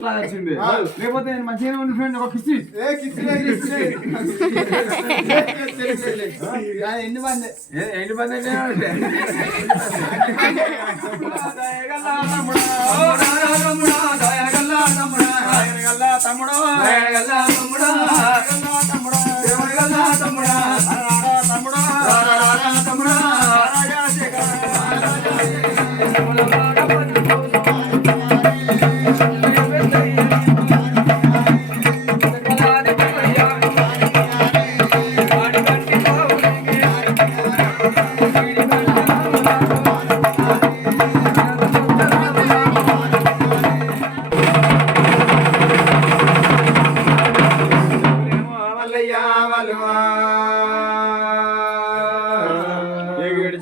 లేకపోతే నేను మంచిగానే ఉన్న ఫ్రెండ్ ఒక కిసి ఎన్ని మంది తమ్ముడు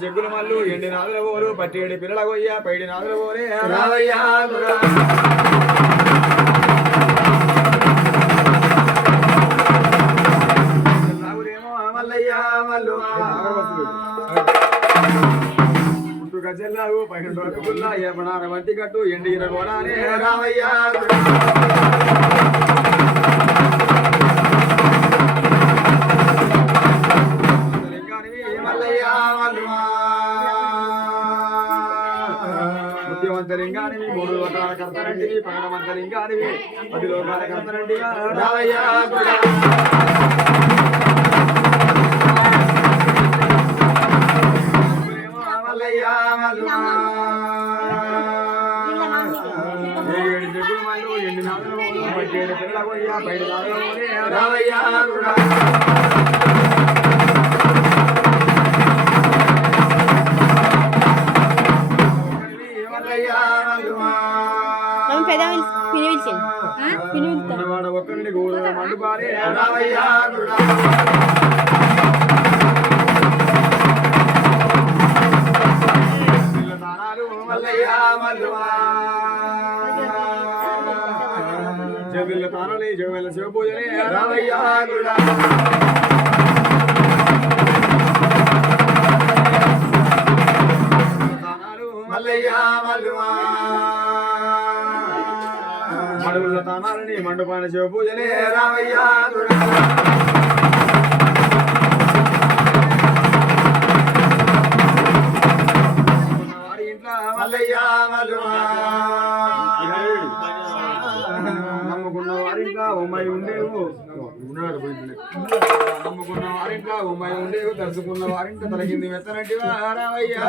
చెక్కుల మల్లు ఎండి నాదుల పోరు పట్టేడి పిల్లల కొయ్య పైడి నాదుల పోరే రావయ్యా మల్లయ్యా మల్లు పుట్టు గజల్లాగు పైన డోకుల్లా ఏమనార వంటి కట్టు ఎండి ఇరగోడానే రావయ్యా ముఖ్యమంత్రిగానివి మూడు లోకాల కర్తనంటివి పగడమంతలింగానివి 10 లోకాల కర్తనంటిగా రావయ్యా మల్లయ్యా చెగులు మల్లు ఎండి నాదులు పట్టేడు పిల్లల కొయ్య బయట రావయ్యా ఒక్కరిని గోరు మండుపారే రావయ్యా జవిల్ల తానని జవిల్ల శివపూజనే రావయ్యా మల్లయ్యా మల్లువా మడుగుల తానాలని మండపాన శివపూజనే రావయ్యా వారి ఇంట్లో మల్లయ్యా మల్లువా నమ్ముకున్న వారింట్లో ఉమ్మాయి ఉండేవు నమ్ముకున్న వారింట్లో ఉమ్మాయి ఉండేవు తలుసుకున్న వారింట్లో తలకింది మెత్తనట్టివా రావయ్యా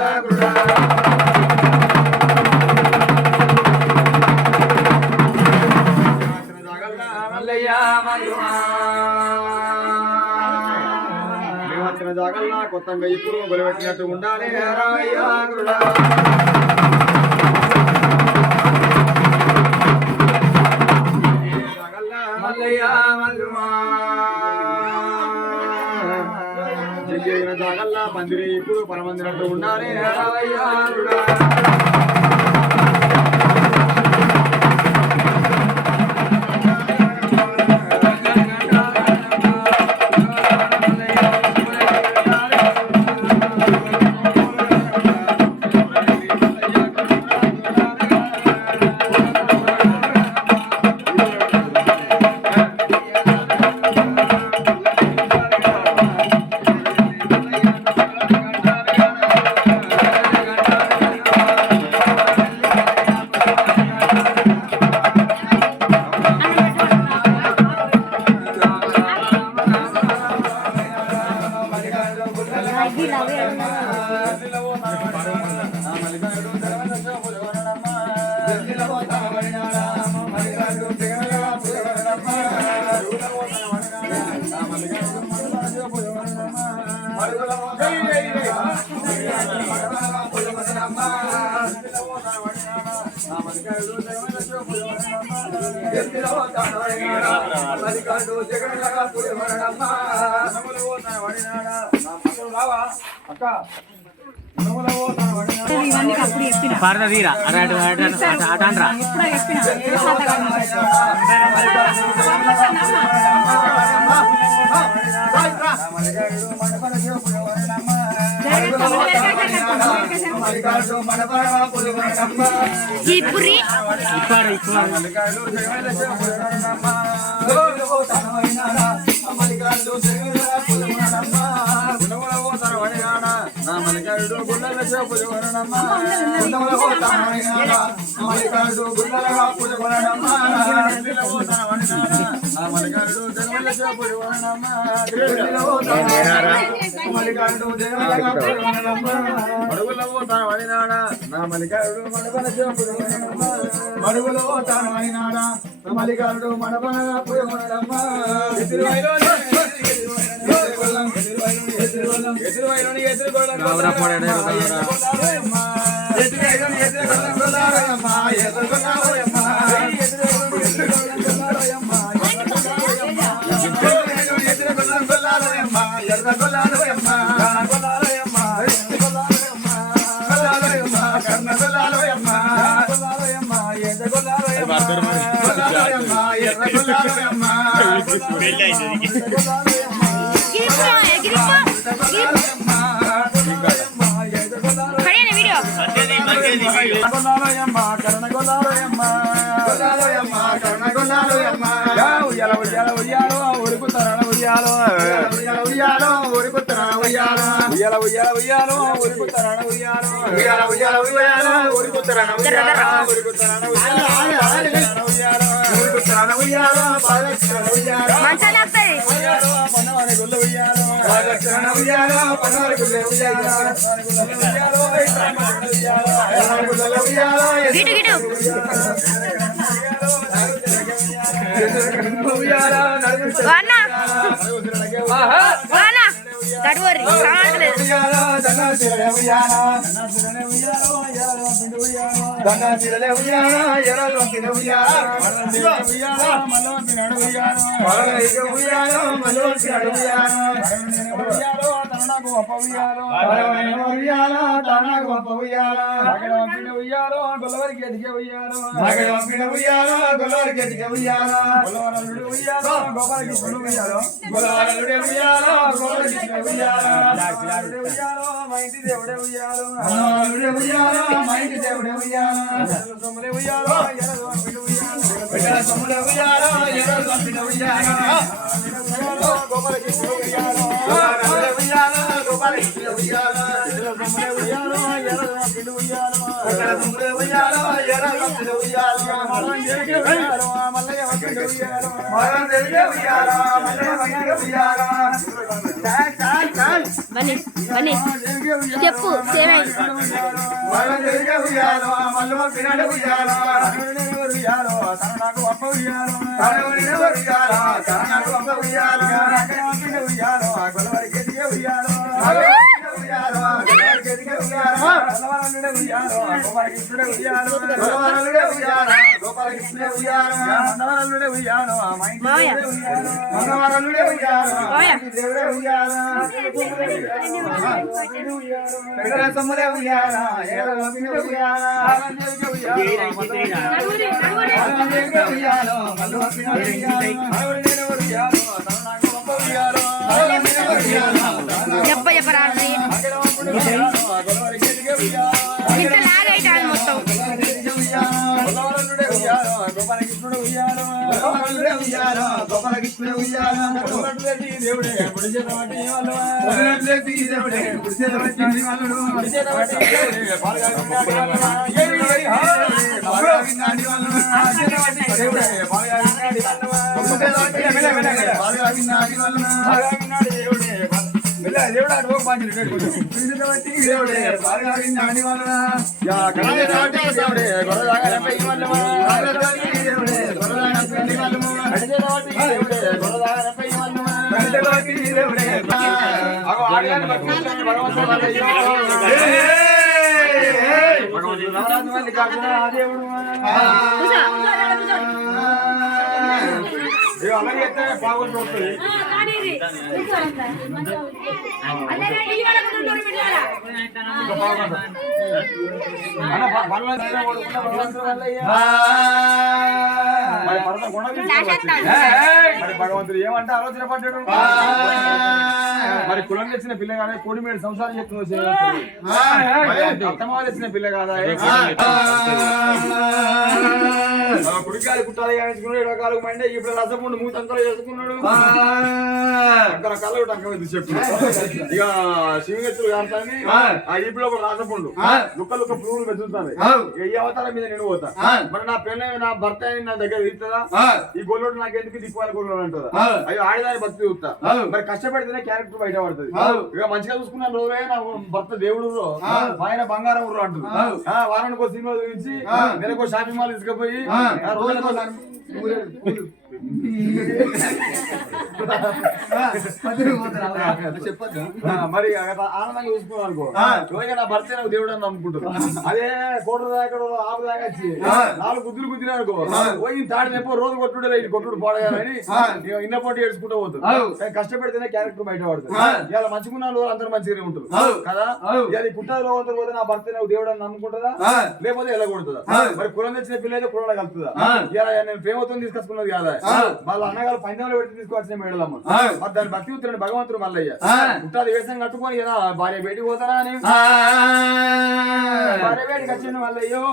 వచ్చిన జాగల్లా కొత్తగా ఇప్పుడు బలిపెట్టినట్టు ఉండాలి రావయ్యా జాగల్లా పందిరి ఇప్పుడు పరమందినట్టు ఉండాలి రావయ్యా పారదీరా అటాండ్రా మల్లికార్జు మనపరమ పులివరనమ్మ ఇప్పురి మల్లికార్జు జగమేలక్ష్మి పులివరనమ్మ మల్లికార్జు జగమేలక్ష్మి పులివరనమ్మ గుణములవో తరవడిగాన నా మల్లికార్జు గుళ్ళలక్ష్మి పులివరనమ్మ గుణములవో తరవడిగాన మల్లికార్జు గుళ్ళలగా పులివరనమ్మ గుళ్ళలవో తరవడిగాన నా మల్లికార్జు జగమేలక్ష్మి పులివరనమ్మ గుళ్ళలవో తరవడిగాన మల్లికార్జు జగమేలగా పులివరనమ్మ మడుగులవో తరవడిగాన నా మల్లికార్జు మనపరమ పులివరనమ్మ మడుగులవో తరవడిగాన నా మల్లికార్జు మనపరమ పులివరనమ్మ చెప్పు చెప్పరా ఇంత లాగ్ అవుతాడు మొత్తం మరి భర్త కొండ తీసుకొని మరి భగవంతుడు ఏమంటే ఆలోచన పడ్డాడు మరి కులం తెచ్చిన పిల్ల కాదా కోడి మీద సంసారం చెప్తున్నా అత్తమావ తెచ్చిన పిల్ల కాదా కుడికాలు కుట్టాలి కానించుకున్నాడు ఎడకాలు మండే ఇప్పుడు రసపుండు మూతంతలో చేసుకున్నాడు అక్కడ కళ్ళు టంక చెప్పు ఇక శివగత్తులు కాస్తాని ఆ ఇప్పుడు ఒక రసపుండు లుక్క పురుగులు పెంచుతారు ఏ అవతారం మీద నేను పోతా మరి నా పెళ్ళ నా భర్త నా దగ్గర తీస్తుందా ఈ గొల్లోడు నాకు ఎందుకు దిక్కువాలి గొల్లోడు అంటుందా అయ్యో ఆడదాని బతికి చూస్తా మరి కష్టపడితేనే క్యారెక్టర్ బయట పడుతుంది ఇక మంచిగా చూసుకున్నాను రోజే నా భర్త దేవుడు ఆయన బంగారం ఊరు అంటుంది వారానికి ఒక సినిమా చూపించి నెలకు షాపింగ్ మాల్ తీసుకుపోయి మరి ఆనందంగా చూసుకున్నాను అనుకో రోజుగా నా భర్త నాకు దేవుడు అని నమ్ముకుంటాను అదే కోట దాకా ఆపు దాకా వచ్చి 4 గుద్దులు గుద్దినా అనుకో పోయి తాడి నెప్పో రోజు కొట్టుడు ఇది కొట్టుడు పోడగాలని ఇన్న పోటీ ఏడ్చుకుంటూ పోతుంది కష్టపడితేనే క్యారెక్టర్ బయట పడుతుంది ఇలా మంచిగున్న రోజు అందరూ మంచిగానే ఉంటారు కదా ఇలా కుట్టాలో పోతే నా భర్త నాకు దేవుడు అని నమ్ముకుంటుందా లేకపోతే ఎలా కొడుతుందా మరి కులం తెచ్చిన పిల్ల అయితే కులంలో కలుపుతుందా ఇలా నేను ప్రేమతో తీసుకొచ్చుకున్నది కాదా వాళ్ళ అన్నగారు పంజాబ్ పెట్టి తీసుకొచ్చిన మేడలమ్మ మరి దాని భక్తి ఉత్తరాడు భగవంతుడు మల్లయ్య పుట్టాది వేసం కట్టుకొని కదా భార్య బయటికి పోతారా అని భార్య బయటికి వచ్చింది మల్లయ్యో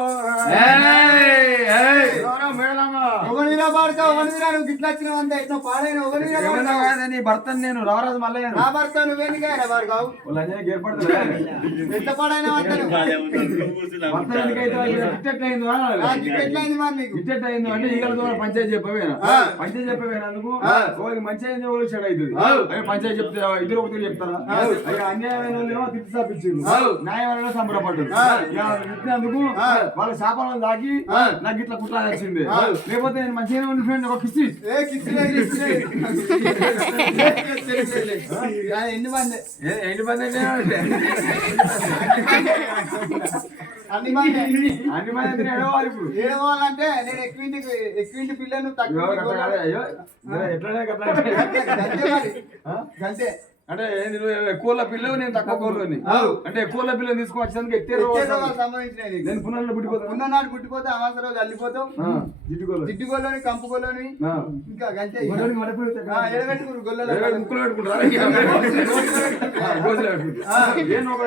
నీ భర్త నేను రారాజు మల్లయ్య నా భర్త అంటే ఈగల ద్వారా పంచాయతీ చెప్పవేనందుకు మంచిగా చెడు అవుతుంది పంచాయతీ చెప్తే ఇద్దరు ఒకటి చెప్తారా అన్యాయమైన తిట్టి సాపించింది న్యాయమైన సంబరపడ్డారు తిట్టినందుకు వాళ్ళ శాపాలను దాకి నాకు ఇట్లా కుట్లా వచ్చింది లేకపోతే నేను మంచిగానే ఉండి ఫ్రెండ్ ఒక కిస్సి ఎన్ని మంది అన్ని మంది ఏడవాలంటే నేను ఎక్కువ పిల్లలు గంతే అంటే ఎక్కువ పిల్లలు నేను తక్కువ కోళ్ళని అంటే ఎక్కువ పిల్లలు తీసుకొచ్చినందుకు నేను పునర్లో పుట్టిపోతాను పుట్టిపోతే అమాస రోజు అల్లిపోతాం జిడ్డుగోళ్ళని కంపుగోళ్ళని ఇంకా గంతే ఎడబెట్టుకున్నారు గొల్లలు ముక్కులు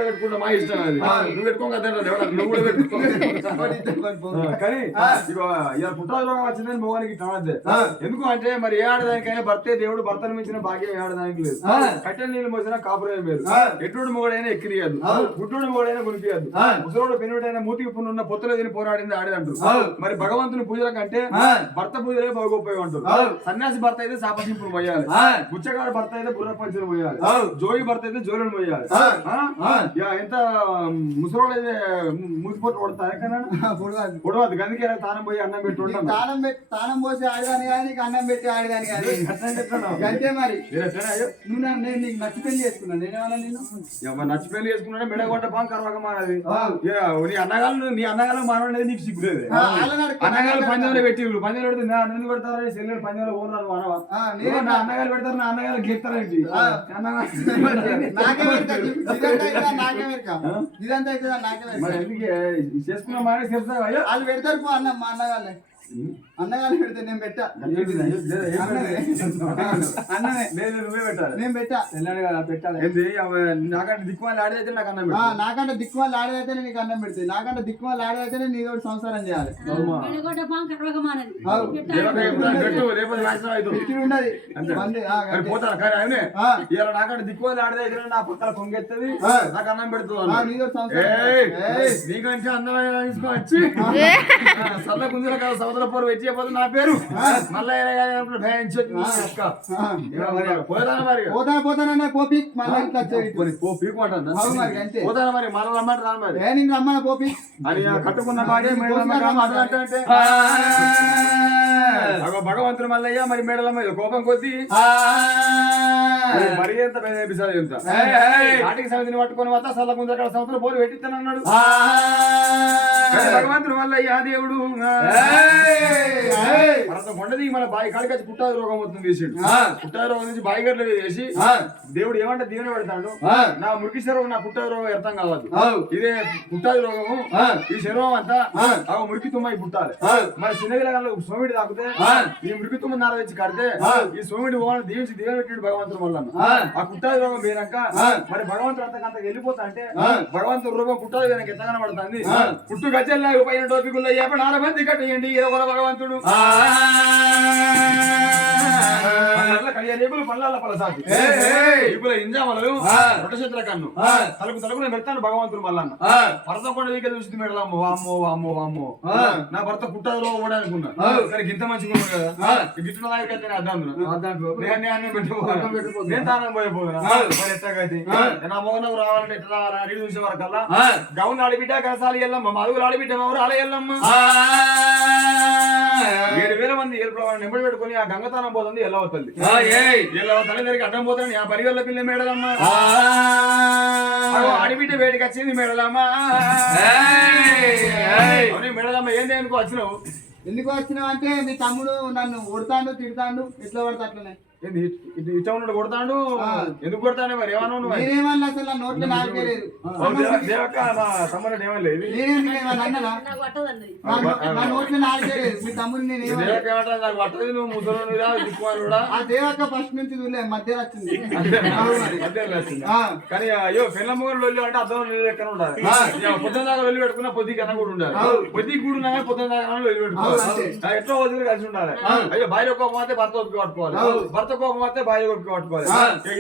పెట్టుకుంటా మా ఇష్టం అది నువ్వు పెట్టుకోగల నువ్వు కూడా పెట్టుకో కానీ ఇలా పుట్టారోగం వచ్చిందని మోగానికి ఇట్లా ఎందుకు అంటే మరి ఏ ఆడదానికైనా భర్తే దేవుడు భర్తను మించిన భాగ్యం ఏ ఆడదానికి లేదు కట్టె నీళ్ళు మోసినా కాపురం వేరు ఎట్టుడు మొగడైనా ఎక్కిరియద్దు గుడ్డుడు మొగడైనా గురిపియద్దు ముసలోడు పెనుడైనా మూతికి పున్నున్న పొత్తులో తిని పోరాడింది ఆడేదంటారు మరి భగవంతుని పూజల కంటే భర్త పూజలే బాగోపోయి అంటారు సన్యాసి భర్త అయితే సాపసింపులు మొయ్యాలి గుచ్చగాడు భర్త అయితే బుర్ర పంచులు మొయ్యాలి జోగి భర్త అయితే జోలను మొయ్యాలి ఎంత ముసలోడు అయితే మూతిపోటు కొడతారు పొడవద్దు అందుకే తానం పోయి అన్నం పెట్టి ఉంటాం తానం పోసి ఆడదాని కానీ అన్నం పెట్టి ఆడదాని కానీ అంతే మరి నేను నీకు నచ్చి పెళ్లి చేసుకున్నాను నేనేమన్నా నేను నచ్చి పెళ్లి చేసుకున్నా మెడగొంట పాం కరవక మానది నీ అన్నగాలు మానవనేది నీకు సిగ్గులేదు అన్నగాలు పంజంలో పెట్టి పంజంలో పెడితే నన్ను పెడతారని సెల్లెలు పంజంలో పోన్నారు మానవ నా అన్నగాలు పెడతారు నా అన్నగాలు గెలుస్తారేంటి ఇదంతా అయితే నాకే మరి ఎందుకు చేసుకున్న మాట తెలుసా వాళ్ళు పెడతారు అన్న మా అన్నగాళ్ళే అన్నగారు పెడితే నేను పెట్టా నువ్వే పెట్టాలి నేను పెట్టా పెట్టాలి నాకంటే దిక్కుమాలి ఆడదైతే నాకు అన్నం నాకంటే దిక్కుమాలి ఆడదైతే నీకు అన్నం పెడుతుంది నాకంటే దిక్కుమాలి ఆడదైతే నీతో సంసారం చేయాలి ఇలా నాకంటే దిక్కుమాలి ఆడదైతే నా పక్కన కొంగెత్తది నాకు అన్నం పెడుతుంది నీకంటే అందమైన తీసుకొచ్చి సల్ల గుంజల కాదు సముద్ర పోరు వచ్చేపోతే నా పేరు మళ్ళీ పోతానన్నా పోపి మళ్ళీ పోతాను మరి మళ్ళీ రమ్మంటే రాను మరి నేను రమ్మన పోపి అని కట్టుకున్న బాడే అంటే భగవంతుడు మల్లయ్య మరి మేడలమ్మ కోపం కొద్ది మరి ఎంత ఎపిసోడ్ ఎంత నాటికి సమితిని పట్టుకొని వస్తా సల్ల ముందు అక్కడ సంవత్సరం పోరు పెట్టిస్తానన్నాడు భగవంతుడు వల్ల యా దేవుడు కొండది మన బాయి కాడికి వచ్చి పుట్టాది రోగం మొత్తం తీసాడు పుట్టాది రోగం నుంచి బాయి గడ్డలు వేసి దేవుడు ఏమంటే దీవెన పెడతాడు నా మురికి శరీరం నా పుట్టాది రోగం అర్థం కావద్దు ఇదే పుట్టాది రోగము ఈ శరీరం అంతా మురికి తుమ్మ పుట్టాలి మరి చిన్నగిరగాళ్ళు సోమిడి తాకితే ఈ మురికి తుమ్మ నార తెచ్చి కడితే ఈ సోమిడి ఓన దీవించి దీవెన పెట్టాడు భగవంతుడు వల్ల ఆ పుట్టాది రోగం పోయినాక మరి భగవంతుడు అంతకంత వెళ్ళిపోతా అంటే భగవంతుడు రూపం పుట్టాది వెనక ఎంత కనబడుతుంది పుట్టు గజ్జల్లా పైన టోపికుల్లో 54 మంది కట్టేయండి ఏదో భగవంతుడు రేపులు పళ్ళ పలసాకి రేపుల ఇంజామలు రొట్టశత్ర కన్ను తలుపు తలుపున పెడతాను భగవంతుడు మళ్ళన్న భర్త కొండ వీకే చూసి మెడలమ్మో వామ్మో వామ్మో వామ్మో నా భర్త పుట్టలో కూడా అనుకున్నా కానీ గింత మంచిగా కదా గిట్టిన దానికైతే అన్నం పెట్టుకోవాలి నేను తానం పోయిపోతున్నా మరి ఎట్టగైతే నా మోహనం రావాలంటే ఎట్లా రావాలని అడిగి చూసే వరకల్లా గౌన్ ఆడిబిడ్డ కసాలి వెళ్ళమ్మ మదుగులు ఆడిబిడ్డ ఎవరు ఆడ వెళ్ళమ్మ 7,000 మంది ఏర్పడవాలని నెంబడి పెట్టుకుని ఆ గంగతానం పోతుంది ఎల్లవతుంది ఎల్లవతల్లి దగ్గరికి అడ్డం పోతాను ఆ పరిగెళ్ళ పిల్ల మేడలమ్మ ఆడిబిడ్డ వేడికి వచ్చింది మేడలమ్మ మేడలమ్మ ఏంటి అనుకో వచ్చినావు ఎందుకు వచ్చినావు అంటే మీ తమ్ముడు నన్ను కొడతాడు తిడతాడు ఎట్లా పడతా అట్లనే ఇచ్చా ఉన్నాడు కొడతాడు ఎందుకు కొడతానే మరి ఏమన్నా నేనేమన్నా అసలు నోట్లో నాకేలేదు తమ్ముడు ఏమలేదు నా నోట్లో నాకేలేదు మీ తమ్ముడు నేను పట్టదు నువ్వు ముసలి ఆ దేవక్క ఫస్ట్ నుంచి చూడలే మధ్యలో వచ్చింది కానీ అయ్యో పెళ్ళమ్మ లొల్లి అంటే అర్థం ఎక్కడ ఉండాలి పొద్దున దాకా లొల్లి పెట్టుకున్నా పొద్దుకి కన్నా కూడా ఉండాలి పొద్దుకి కూడా ఉన్నా పొద్దున దాకా లొల్లి పెట్టుకోవాలి ఎట్లా వదిలి కలిసి ఉండాలి అయ్యో భార్య కోపం అయితే భర్త ఒప్పి పట్టుకోవాలి భర్త కోపం అయితే భార్య ఒప్పి పట్టుకోవాలి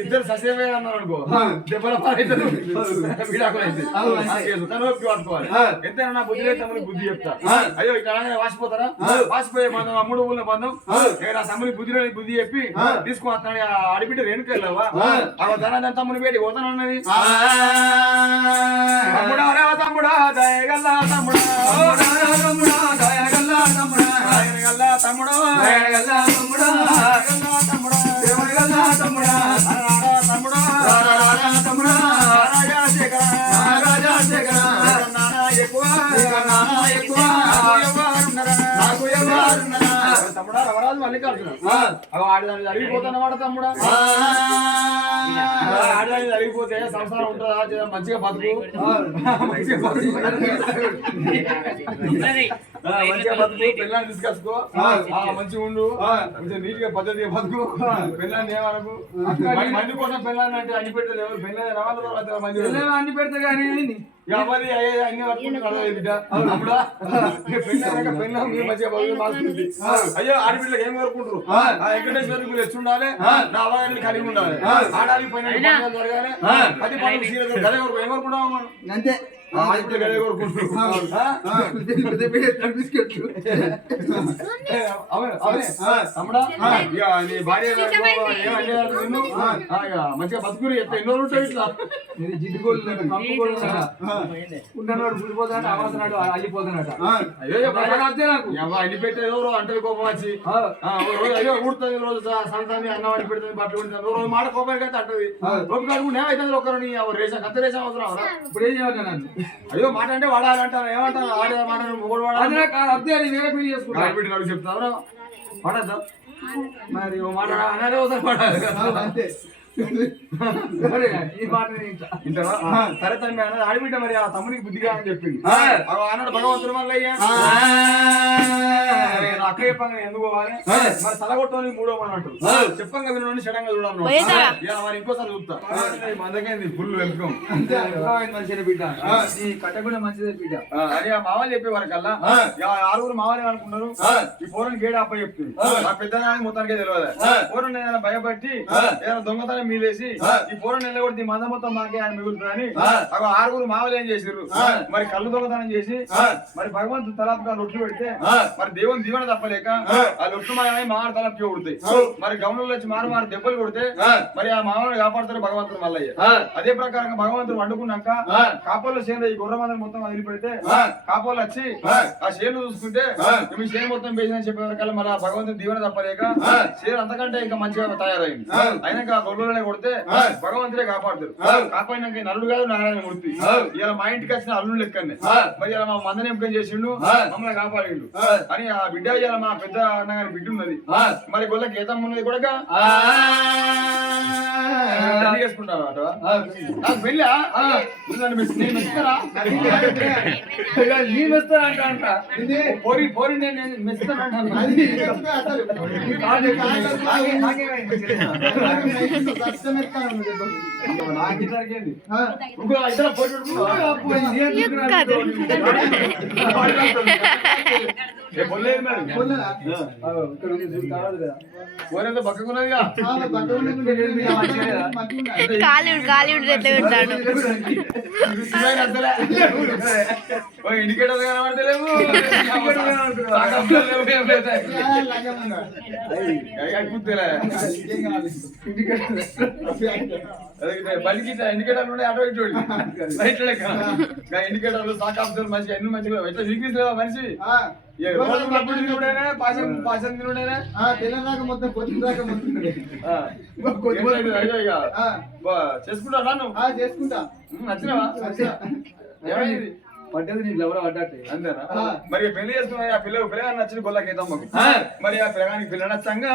ఇద్దరు ససేమే అన్నారు అనుకో దెబ్బల విడాకులు అయితే ఒప్పి పట్టుకోవాలి ఎంతైనా నా బుద్ధి లేదు తమ్ముడికి బుద్ధి చెప్తా అయ్యో ఇక్కడ వాసిపోతారా వాసిపోయే బంధం అమ్ముడు ఊళ్ళ బంధం నా తమ్ముడికి బుద్ధి చెప్పి తీసుకువస్తాను అడిబిడ్డ రేణుకి వెళ్ళావా ధన తమ్ముని పెట్టి పోతానన్నది తమ్ముడా తమ్ముడా దయగల్లా తమ్ముడా దయగల్లా తమ్ముడా దయగల్లా తమ్ముడా దయగల్లా తమ్ముడా తమ్ముడా దేవగల్లా తమ్ముడా తమ్ముడా తమ్ముడా రాజశేఖర రాజశేఖర నానా ఎక్కువ నాకు ఎవరున్నారా తమ్ముడా రవరాజు మల్లికార్జున ఆడదాన్ని అడిగిపోతాను వాడ తమ్ముడా ఆడదాన్ని అడిగిపోతే సంసారం ఉంటుందా మంచిగా బతుకు మంచిగా బతుకు పిల్లల్ని తీసుకొచ్చుకో మంచిగా ఉండు మంచిగా నీట్ గా పద్ధతిగా బతుకు పిల్లల్ని ఏమనకు మంది కోసం పిల్లల్ని అంటే అన్ని పెట్టలేదు ఎవరు పిల్లలు మంది అన్ని పెడతా కానీ అన్ని అయ్యో ఆడపిల్లకి ఏం కోరుకుంటారు వెంకటేశ్వర మీరు ఎచ్చుండాలి నా అవాగాన్ని కలిగి ఉండాలి ఆడాలి పైన జరగాలి 10 పనులు గదే ఏం కోరుకుంటాం మనం అంతే గదే కోరుకుంటున్నాం తమ్ముడా నీ భార్య నిన్ను మంచిగా బతుకుని ఎన్నో ఉంటాయి ఇట్లా జిడ్డుగోళ్ళు ఉన్నవాడు పుడిపోతాడు అవసరాడు అల్లిపోతున్నాడు అల్లి పెట్టేది అంటే కోపం వచ్చి అయ్యో ఊడుతుంది రోజు సంతాన్ని అన్నం అని పెడుతుంది బట్టలు ఉంటుంది రోజు మాట కోపానికి అయితే అంటది లోపలికి అడుగునే అవుతుంది ఒకరిని రేషన్ అంత రేషన్ అవసరం ఇప్పుడు ఏం చేయాలి నన్ను అయ్యో మాట అంటే వాడాలంటారు ఏమంటారు ఆడే మాట మూడు వాడాలి అదే వేరే పెళ్లి చేసుకుంటాను చెప్తాను వాడద్దా మరి మాట అనేది అవసరం పడాలి అంతే సరే తమ్మి అన్నది ఆడిబిడ్డ మరి ఆ తమ్మునికి బుద్ధిగా అని చెప్పింది అన్నాడు భగవంతుడు మల్లయ్య అక్క చెప్పంగా ఎందుకు పోవాలి మరి తలగొట్టని 3వ అన్నట్టు చెప్పంగా వినోని సడన్గా చూడాలి మరి ఇంకోసారి చూస్తా మందకైంది ఫుల్ వెల్కమ్ మంచిగా బిడ్డ ఈ కట్ట కూడా మంచిదే బిడ్డ అని ఆ మామని చెప్పే వరకల్లా 6 మామని అనుకున్నారు ఈ పోరని గేడ అప్ప చెప్తుంది ఆ పెద్ద మొత్తానికే తెలియదు పోరని ఏదైనా భయపట్టి ఏదైనా దొంగతనం మీలేసి ఈ పూర్వ నెల కూడా మంద మొత్తం మాకే ఆయన మిగులుతుందని 6 మావలు ఏం చేసారు మరి కళ్ళు దొంగతనం చేసి మరి భగవంతుడు తలాపుగా రొట్లు పెడితే మరి దేవుని దీవెన తప్పలేక ఆ రొట్లు మాయమై మావాడు తలపుకి కొడుతాయి మరి గమనంలో వచ్చి మారు దెబ్బలు కొడితే మరి ఆ మామూలు కాపాడుతారు భగవంతుడు మల్లయ్య అదే ప్రకారంగా భగవంతుడు వండుకున్నాక కాపోల్లో చేను ఈ గుర్ర మందని మొత్తం వదిలిపెడితే కాపోళ్ళు వచ్చి ఆ చేను చూసుకుంటే మీ చేను మొత్తం వేసిన చెప్పే వరకల్లా మళ్ళీ భగవంతుడు దీవెన తప్పలేక చేను అంతకంటే ఇంకా మంచిగా తయారైంది అయినాక గొర్రెలు మీద కొడితే భగవంతుడే కాపాడుతారు. కాపాడినాక నలుడు కాదు నారాయణ మూర్తి. ఇలా మా ఇంటికి వచ్చిన అల్లుడు లెక్కనే మరి ఇలా మా మందని ఎంపిక చేసిండు, మమ్మల్ని కాపాడిండు అని ఆ బిడ్డ ఇలా మా పెద్ద అన్నగారి బిడ్డ ఉన్నది. మరి గొల్ల గీతం ఉన్నది కూడా చేసుకుంటావా? నాకు పెళ్ళా నేను ఇస్తారా? నేను ఇస్తానంట అంట పోరి పోరి నేను మెస్తానంట. పక్కకున్నదిగా కాలివుడ్ ఎట్లా పెడతాడు ఇండికేటర్ కనబడతలేవు. బండికి ఇండికేటర్లు ఉండే అటు ఇటు లైట్ లెక్క ఇండికేటర్లు సాకాపుతారు మంచిగా ఎన్ని మంచిగా ఎట్లా వినిపిస్తలేవా మనిషి చేసుకుంటా నన్ను చేసుకుంటా నచ్చినవా? ఏమైంది పడ్డది నీ లెవెల్ పడ్డట్టు అంతేనా? మరి పెళ్లి చేసుకున్నా ఆ పిల్లగా నచ్చిన గొల్లకైతాం మాకు. మరి ఆ పిల్లగానికి పిల్ల నచ్చంగా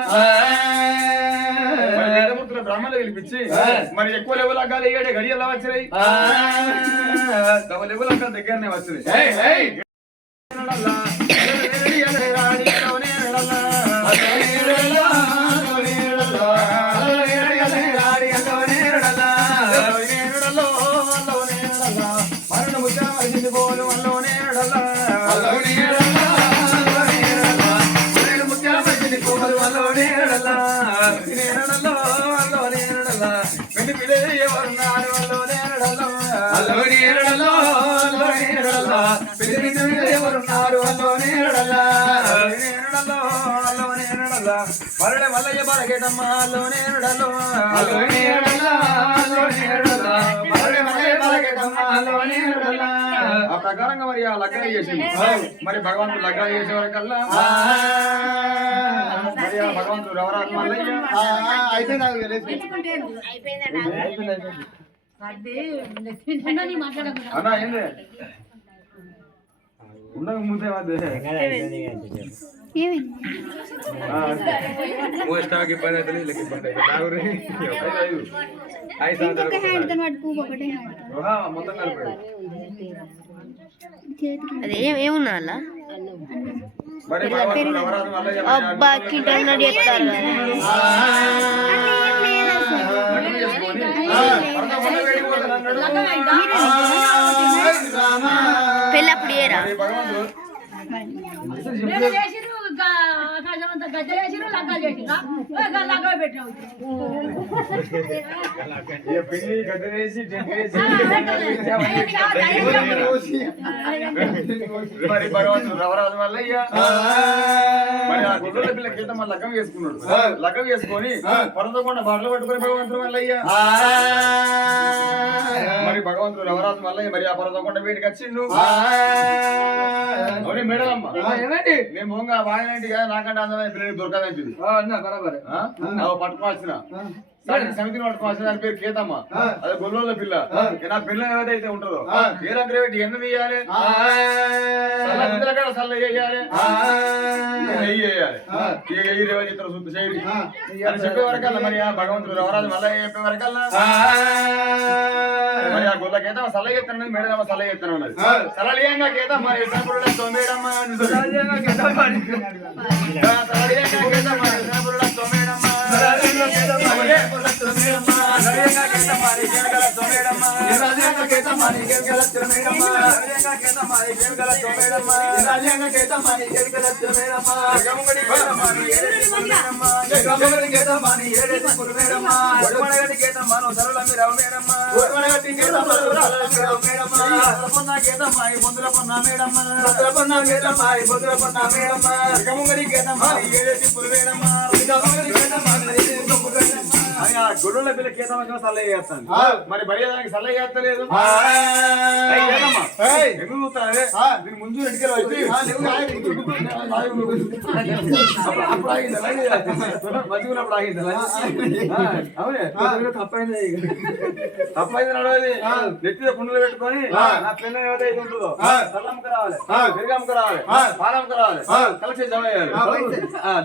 వేదమూర్తుల బ్రాహ్మణులు పిలిపించి మరి ఎక్కువ లెవెల్ అగ్గాలి గడి ఎలా వచ్చినాయి? డబల్ లెవెల్ అగ్గా దగ్గరనే వచ్చినాయి. మరణ మల్లయ్య బాలకేటమ్మా ఆ ప్రకారంగా మరి ఆ లగ్నం చేసింది. మరి భగవంతుడు లగ్నం చేసే వరకల్లా మరి ఆ భగవంతుడు రవరాజు మల్లయ్య అన్నా ఏంది ఉండక ముందే మొత్తం కలిపాడు. అదే ఏమున్నా అలా మరి రవరాజు మల్లయ్య అబ్బా కింటన్నట్టు చెప్తారు పెళ్ళప్పుడు ఏరా మరి భగవంతుడు రవరాజు మల్లయ్య మరి ఆ గుడ్ల పిల్ల గీతం లగ్గం వేసుకున్నాడు. లగ్గం వేసుకొని పరదకుండా బట్టలు పట్టుకుని భగవంతుడు మల్లయ్య మరి భగవంతుడు రవరాజు మల్లయ్య మరి ఆ పరదకుండా వీటికి వచ్చిండు. అవునే మేడలమ్మ నేను మొంగా వాయినంటి కదా నాకంటే అందమైన పిల్లలకి దొరకదంటుంది పట్టుకోవాల్సిన సమితిని పట్టుకోవాల్సిన దాని పేరు కేతమ్మ. అదే గొల్లోళ్ళ పిల్ల. నా పిల్ల ఏదైతే ఉంటుందో ఏ రకం ఎన్ని వేయాలి సల్ల వేయాలి నెయ్యి వేయాలి ఎయ్యి రేవ చిత్ర శుద్ధి చేయాలి అని చెప్పే వరకల్లా మరి ఆ భగవంతుడు రవరాజు మల్లయ్య చెప్పే వరకల్లా మరి ఆ గొల్ల కేతమ్మ సల్ల ఎత్తనది మేడమ్మ సల్ల ఎత్తన ఉన్నది. సరళీయంగా కేతమ్మ మరి తొమ్మిడమ్మ గొర్రెల పిల్ల కేతమా సల్లయ్య చేస్తాను మరి బడియడానికి సల్లయ్య చేస్తలేదు ఎందుకు చూస్తానే దీని ముందు వెంటకెళ్ళి వచ్చి మంచిగున్నప్పుడు ఆగిందా అవునే తప్పైంది తప్పైంది నడవది నెత్తిలో కుండలు పెట్టుకొని నా పిల్ల ఏదైతే ఉంటుందో సల్లమ్మకు రావాలి పెరుగమ్మకు రావాలి పాలమ్మకు రావాలి కలెక్షన్ జమ చేయాలి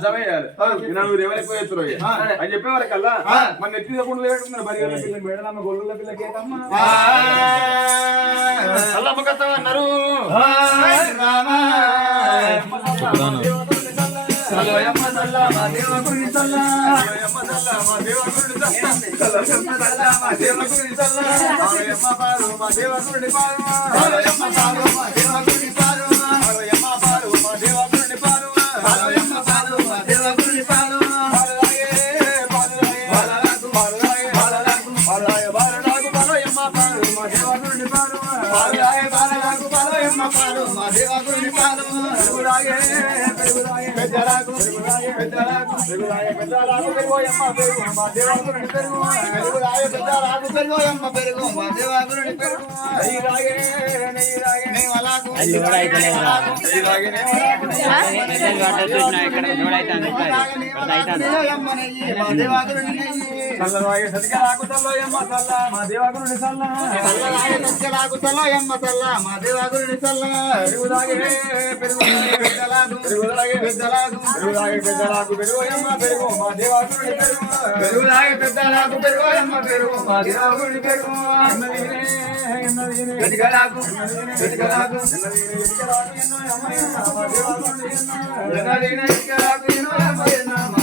జమ చేయాలి నలుగురు ఎవరికి ఎత్తురు అని చెప్పే వరకల్లా మన నెత్తిలో కుండలు పెట్టుకున్నారు బరిగల పిల్ల మేడలమ్మ గొల్లుల పిల్ల కేతమ్మ సల్లమ్మకు వస్తామన్నారు సల్లయమ్మ సల్లమ్మ దేవకుని సల్లయమ్మ సల్లమ్మ దేవకుని సల్లయమ్మ దేవకుని సల్లయమ్మ పారు మా దేవకుని పారు సల్లయమ్మ పారు మా దేవకుని పారు సల్లయమ్మ పారు మా దేవకుని పారు సల్లయమ్మ పారు మా దేవకుని పారు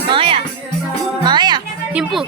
మాయా మాయా నింపు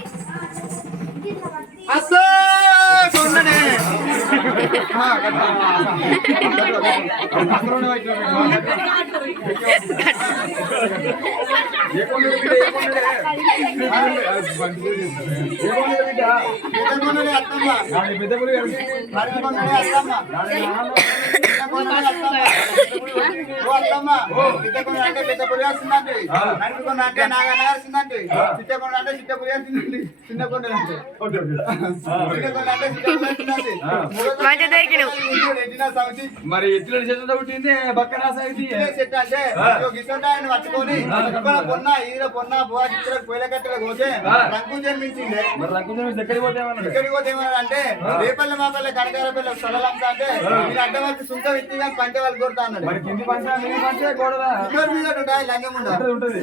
మరి ఎత్తుల చెట్టు పుట్టింది బక్కన పట్టుకొని పొన్న ఈర పొన్న పొయ్యిల కట్టెల పోతే రంగు జన్మించింది. ఎక్కడికి పోతే ఎక్కడికి పోతే అంటే రేపల్ల మాపల్ల కనకార పిల్ల సొలలంతా అంటే మీరు అడ్డ వాళ్ళకి సుంక విత్తి కానీ పంట వాళ్ళకి కొడతా అన్నాడు. మరి కింది పంట మీద పంటే గోడదా మీద ఉంటాయి లంగం ఉండదు ఉంటది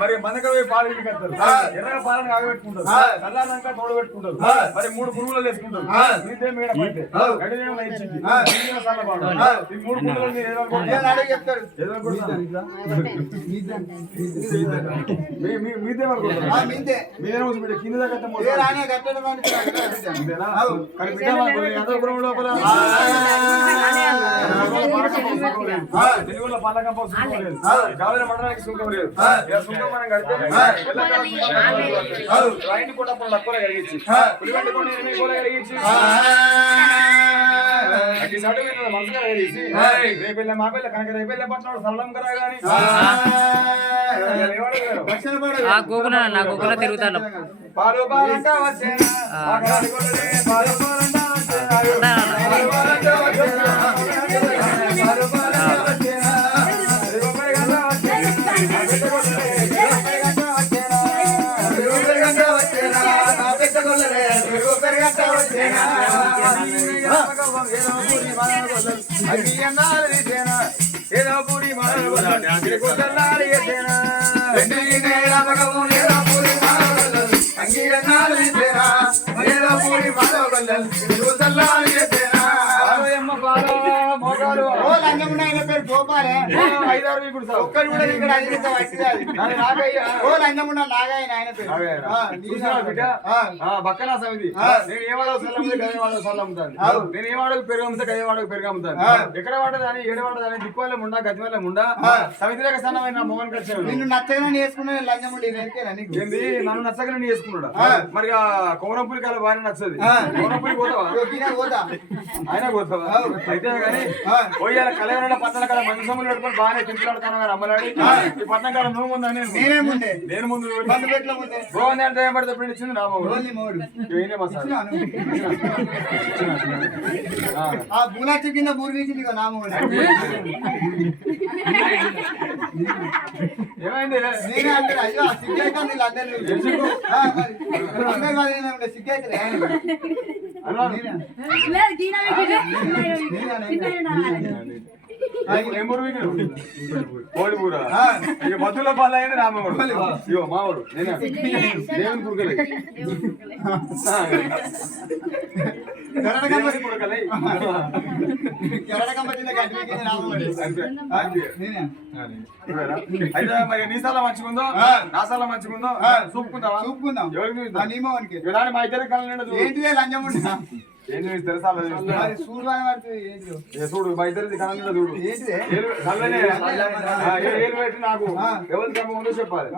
మరి మనక పోయి పాలు ఇంటికి వస్తారు ఎర్రగా పాలను ఆగబెట్టుకుంటారు చల్లారంక తోడు పెట్టుకుంటారు మరి 3 పురుగులు వేసుకుంటారు మీదే మేడ పడితే గడిదేమో ఇచ్చింది ఈ 3 పురుగులు చెప్తాడు మీదే కింద లోపల తెలుగులో పాల కంప కావాలి మండలానికి సుంకం లేదు సుంకం మనం కడితే రైతు కూడా తక్కువ కలిగించి పులిగడ్డ కొన్ని 8 కూడా కలిగించి మనసుగా కలిగించి రేపెళ్ళ మా పిల్ల కనుక రేపెళ్ళ పట్ల సరళం కదా గాని తిరుగుతాను పాలు పాలంట వచ్చేనా పాలు పాలంట ఏదో పూరి పేరు గోపాలే 5-6 వీకుడు ఒక్కరు కూడా ఇక్కడ బక్కన సమితి నేను ఏ వాడకు సల్లం గదే వాడకు సల్లం అమ్ముతాను నేను ఏ వాడకు పెరుగు అమ్ముతా గదే వాడకు పెరుగు అమ్ముతాను ఎక్కడ వాడదని ఏడు వాడదని దిక్కువల్ల ముండా గజ్జవల్ల ముండా సమితిలోకి సన్నమైన మోహన్ కృష్ణ నిన్ను నచ్చగా చేసుకున్నా లంజముండి ఏంది నన్ను నచ్చగా చేసుకున్నాడు మరి కోమరంపురి కాల బాగా నచ్చది కోమరంపురి పోతావా పోతా ఆయన పోతావా అయితే కానీ పోయాల కళ్యాణ పట్టణ కాడ మంచి సొమ్ములు పెట్టుకొని బాగానే తింటున్నాడు కానీ అమ్మలాడి ఈ పట్నం కాడ నువ్వు ముందని నేనే ముందే నేను ముందు బంధు పెట్టల ముందే బాగుంది అంటే ఏం పడితే ఇప్పుడు ఇచ్చింది నా బాబు ఓన్లీ మోడు ఈయనే మసాలా ఆ బూలాచి కింద బూరికింది నా మోడు ఏమైంది నేనే అంటే అయ్యో సిగ్గైతే అందరూ సిగ్గైతే కోడి కూర ఇక మధ్యలో పళ్ళు అయిన రామవాడు ఇగో మావాడు నేనే దేవుని కురకలే కురకలే అయితే మరి నీ సాల మంచిగుందో నా సాల మంచిగుందో చూపుకుందావా చూపుకుందాం ఎవరికి మా ఇద్దరు కళ్ళ ఏంటిదే లంచం ఉంటా ఏంటి తెలుసా చూడు మా ఇద్దరిది కళ్ళ చూడు కళ్ళనే ఏలు పెట్టి నాకు ఎవరికి అమ్మ ఉందో చెప్పాలి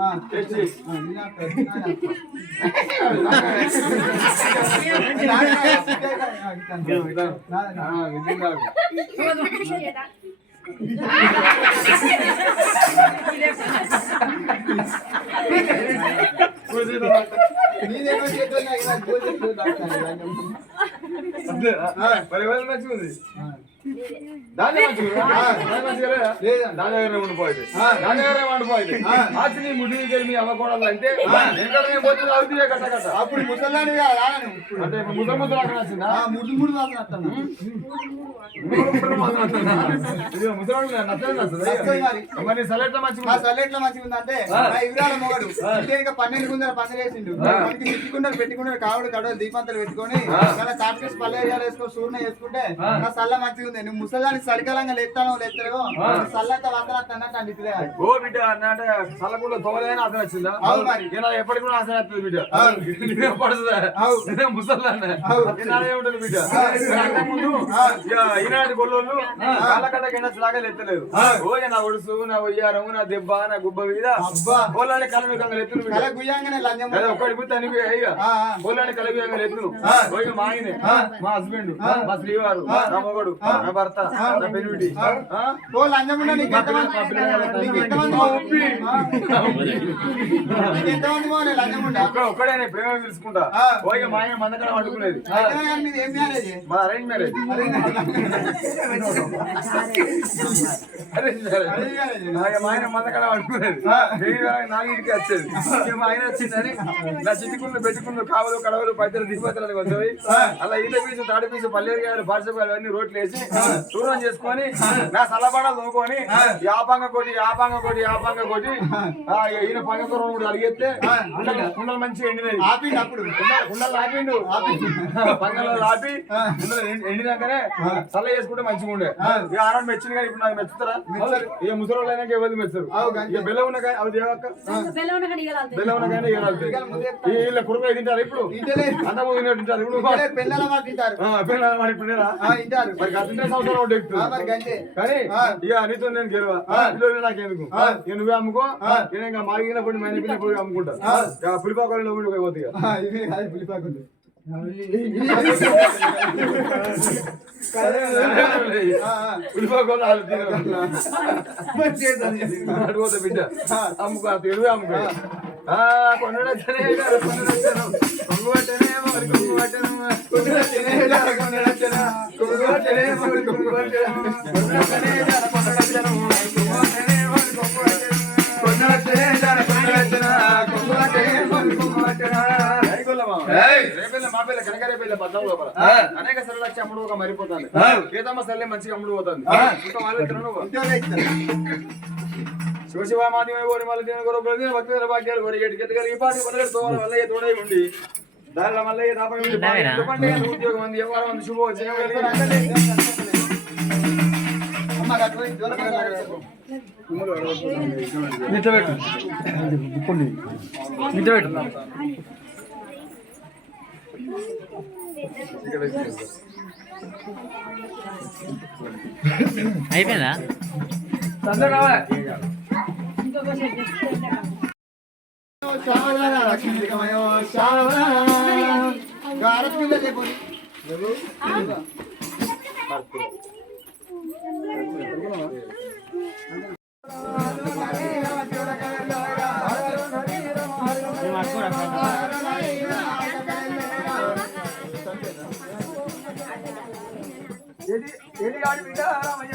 మంచిగా ఉంది దాని దగ్గర ఉండిపోయింది నీ ముడి మీ అవ్వకూడదు అంటే అవుతుంది కట్ట కట్ట అప్పుడు ముసలాన్ని అంటే ముద్ద ముద్ద అక్కడ వచ్చిందా ముద్దు ముడు మాత్రం మరి సలెట్ల మంచిగా సల్లెట్ల మంచిగా ఉందంటే ఇవిరాల మొగడు ఇంకా 12 గుంజల పన్నెలు వేసిండు మనకి తిట్టుకుంటారు పెట్టుకుంటారు కావుడు కడవలు దీపంతలు పెట్టుకొని చాపేసి పల్లెలు వేసుకో సూర్ణ వేసుకుంటే నా సల్ల మంచిగా ఉంది నువ్వు ముసలానికి సరికాలంగా లేస్తానో లేస్తారో సల్లంతా వందలంత అన్నట్టు అనిపిలే ఓ బిడ్డ అంటే సల్లకుండా తోలైనా అసలు వచ్చిందా ఎప్పటికి కూడా అసలు వస్తుంది బిడ్డ పడుతుందా ముసల్లా ఏముంటుంది బిడ్డ ముందు ఈనాటి గొల్లోళ్ళు కాళ్ళకట్ట కింద లాగా ఎత్తలేదు ఓ నా ఒడుసు నా ఒయ్యారము నా దెబ్బ నా గుబ్బ మీద గోళ్ళని కలవికంగా ఎత్తులు ఒక్కడి గుర్తు అనిపి గోళ్ళని కలవికంగా ఎత్తులు మా ఆయనే మా హస్బెండ్ మా శ్రీవారు నా మొగడు నా భర్త నా పెనుడి ఒక్కడే ప్రేమ తెలుసుకుంటా పోయి మా ఆయన మందకడ వండుకునేది మా అరేంజ్ మ్యారేజ్ మా ఆయన మందకడ వండుకునేది నాలుగింటికి వచ్చేది మా ఆయన వచ్చిందని నా చిట్టుకుళ్ళు పెట్టుకుళ్ళు కావలు కడవలు పద్దెలు దిగుబతులకు వచ్చాయి అలా ఈత పీసు తాడి పీసు పల్లేరు గారు పార్సలు అన్ని రోట్లు వేసి దూరం చేసుకొని నా సలబడ దూకొని యాపంగా కొట్టి ఈయన పంగ కూడా అడిగేస్తే కుండలు మంచిగా ఎండినాయి ఆపినప్పుడు కుండలు ఆపిండు పంగలో ఆపి ఎండినాకనే చల్ల చేసుకుంటే మంచిగా ఉండే ఇక ఆరాడు మెచ్చింది కానీ ఇప్పుడు నాకు మెచ్చుతారా ఇక ముసలి అయినాక ఎవరికి మెచ్చారు ఇక బెల్ల ఉన్న కానీ అవి దేవక్క బెల్ల ఉన్న కానీ వీళ్ళ కుటుంబం తింటారు ఇప్పుడు అంత ముందు తింటారు ఇప్పుడు పిల్లల మాట తింటారు మరి 18 సంవత్సరాలు ఉండేది కానీ ఇక నీతో నేను గెలవా నాకెందుకు ఇక నువ్వే అమ్ముకో నేను ఇంకా మాగిన పొడి మైన పిల్ల పొడి అమ్ముకుంటా పులిపాకలో పోతుంది పులిపాకు పులిపాకోతే బిడ్డ అమ్ముకో తెలుగు అమ్ముకో కొండనే కొంగు పట్టనేమో కొంగు అనేక సరళ వచ్చి అమ్ముడు ఒక మరిపోతుంది కేతమ్మ సరళే మంచిగా అమ్ముడు పోతుంది ఇంకా శివశివామాది భక్తుల భాగ్యాలు ఈ పాటి వల్ల తోడై ఉండి దానిలో మళ్ళీ ఉద్యోగం ఉంది వ్యవహారం ఉంది శుభ అయిపోయిందా గారత్ ఏది ఆడి బిడ్డ రామయ్య